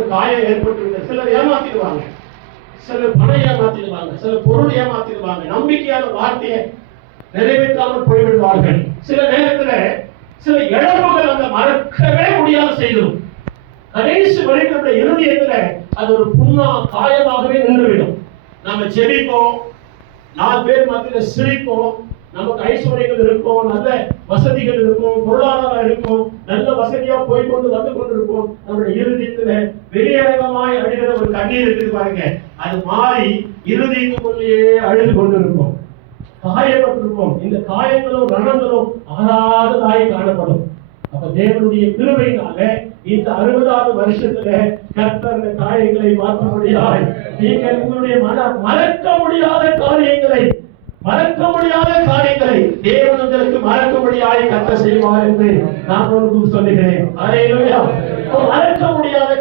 ஒரு காயம் ஏற்பட்டு சிலர் ஏமாத்திடுவாங்க, சிலர் பணம் ஏமாத்திடுவாங்க, சிலர் பொருள் ஏமாத்திடுவாங்க, நம்பிக்கையான வார்த்தையை நிறைவேற்றாமல் போய்விடுவார்கள். சில நேரத்துல சில இழப்புகள் அந்த மறக்கவே முடியாத செய்தும் கடைசி வரைக்கும் நம்முடைய இருதயத்துல அது ஒரு புண்ணா காயமாகவே நின்றுவிடும். நம்ம ஜெபிப்போம், 4 பேர் மத்தியில சிரிப்போம், நமக்கு ஐஸ்வர்யங்கள் இருக்கும், நல்ல வசதிகள் இருக்கும், பொருளாதாரம் இருக்கும், நல்ல வசதியா போய்கொண்டு வந்து கொண்டிருப்போம். நம்முடைய இருதயத்துல வெளியரங்கமாய் அழுகிற ஒரு கண்ணீர் இருக்குது பாருங்க, அது மாறி இருதயத்துக்குள்ளேயே அழுது கொண்டிருக்கும், காயப்பட்டிருப்போம். இந்த காயங்களும் ரணங்களும் ஆறாததாய் காணப்படும். அப்ப தேவனுடைய கிருபையினால இந்த 60வது வருஷத்துல கர்த்தர் அந்த காயங்களை மாற்றும்படியாய், நீங்கள் உங்களுடைய மறக்க முடியாத காரியங்களை தேவன் உங்களுக்கு மறக்கும்படியாய் கர்த்தர் செய்வார் என்று நான் உங்களுக்கு சொல்லுகிறேன். அல்லேலூயா. மறக்க முடியாத